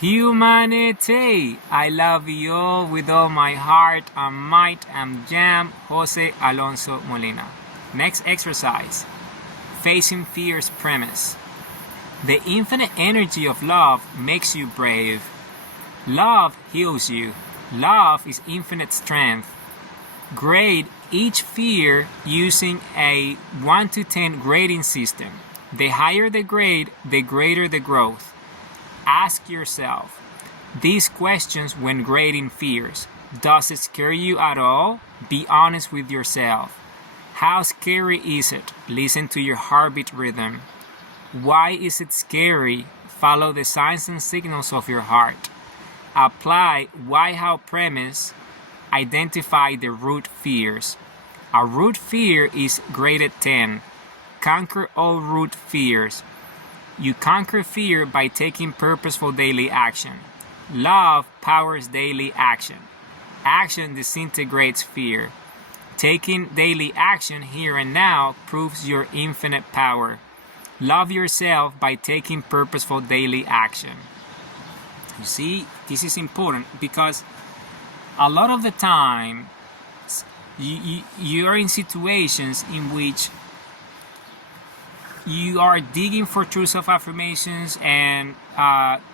Humanity, I love you all with all my heart and might. I'm Jam Jose Alonso Molina. Next exercise, facing fear's premise. The infinite energy of love makes you brave. Love heals you. Love is infinite strength. Grade each fear using a 1 to 10 grading system. The higher the grade, the greater the growth. Ask yourself these questions when grading fears. Does it scare you at all? Be honest with yourself. How scary is it? Listen to your heartbeat rhythm. Why is it scary? Follow the signs and signals of your heart. Apply why-how premise. Identify the root fears. A root fear is graded 10. Conquer all root fears. You conquer fear by taking purposeful daily action. Love powers daily action. Action disintegrates fear. Taking daily action here and now proves your infinite power. Love yourself by taking purposeful daily action. You see, this is important because a lot of the time you are in situations in which you are digging for true self-affirmations and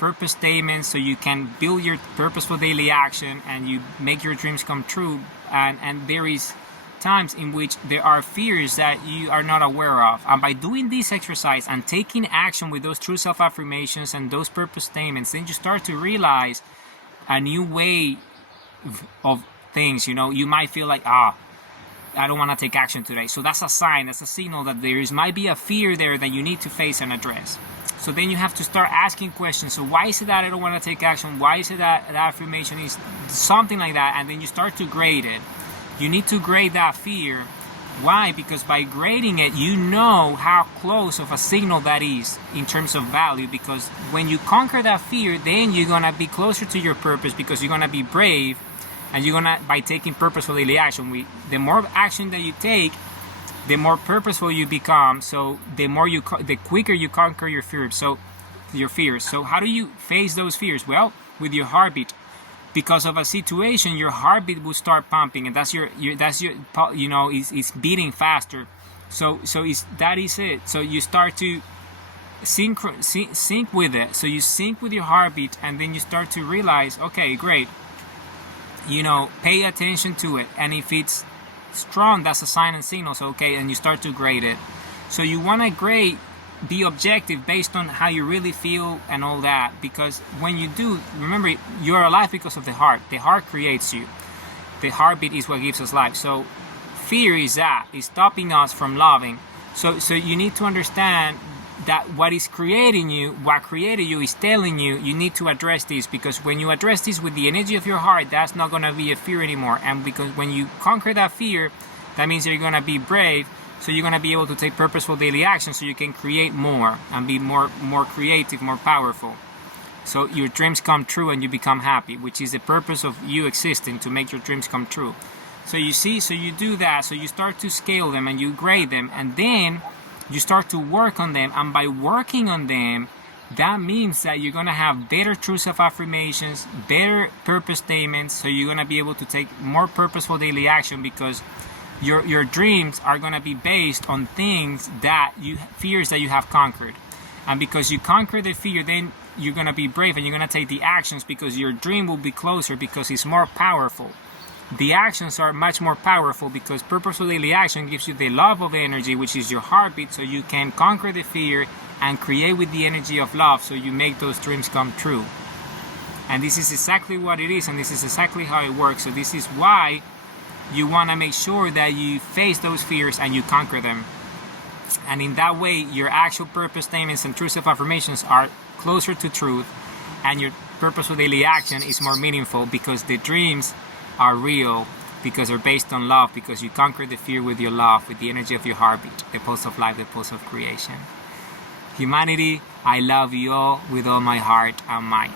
purpose statements so you can build your purposeful daily action and you make your dreams come true. And there is times in which there are fears that you are not aware of. And by doing this exercise and taking action with those true self-affirmations and those purpose statements, then you start to realize a new way of things. You know, you might feel like, I don't want to take action today. So that's a sign, that's a signal that might be a fear there that you need to face and address. So then you have to start asking questions. So why is it that I don't want to take action? Why is it that that affirmation is something like that? And then you start to grade it. You need to grade that fear. Why? Because by grading it, you know how close of a signal that is in terms of value. Because when you conquer that fear, then you're going to be closer to your purpose because you're going to be brave. And you're gonna, by taking purposeful daily action, the more action that you take, the more purposeful you become. So the quicker you conquer your fears. So how do you face those fears? Well, with your heartbeat. Because of a situation, your heartbeat will start pumping, and that's it's beating faster. So that is it. So you start to sync with it. So you sync with your heartbeat, and then you start to realize, okay, great. Pay attention to it, and if it's strong, that's a sign and signal. So okay, and you start to grade it. So you want to grade, be objective based on how you really feel and all that, because when you do, remember, you're alive because of the heart. The heart creates you. The heartbeat is what gives us life. So fear is stopping us from loving. So you need to understand that what created you is telling you need to address this, because when you address this with the energy of your heart, that's not going to be a fear anymore. And because when you conquer that fear, that means you're going to be brave, so you're going to be able to take purposeful daily action so you can create more and be more creative, more powerful. So your dreams come true and you become happy, which is the purpose of you existing, to make your dreams come true. So you see, so you do that, so you start to scale them and you grade them, and then you start to work on them, and by working on them, that means that you're going to have better true self-affirmations, better purpose statements, so you're going to be able to take more purposeful daily action, because your dreams are going to be based on fears that you have conquered. And because you conquer the fear, then you're going to be brave and you're going to take the actions, because your dream will be closer because it's more powerful. The actions are much more powerful because purposeful daily action gives you the love of energy, which is your heartbeat, so you can conquer the fear and create with the energy of love, so you make those dreams come true. And this is exactly what it is, and this is exactly how it works. So this is why you want to make sure that you face those fears and you conquer them. And in that way, your actual purpose statements and true self-affirmations are closer to truth, and your purposeful daily action is more meaningful, because the dreams are real, because they're based on love, because you conquer the fear with your love, with the energy of your heartbeat, the pulse of life, the pulse of creation. Humanity, I love you all with all my heart and might.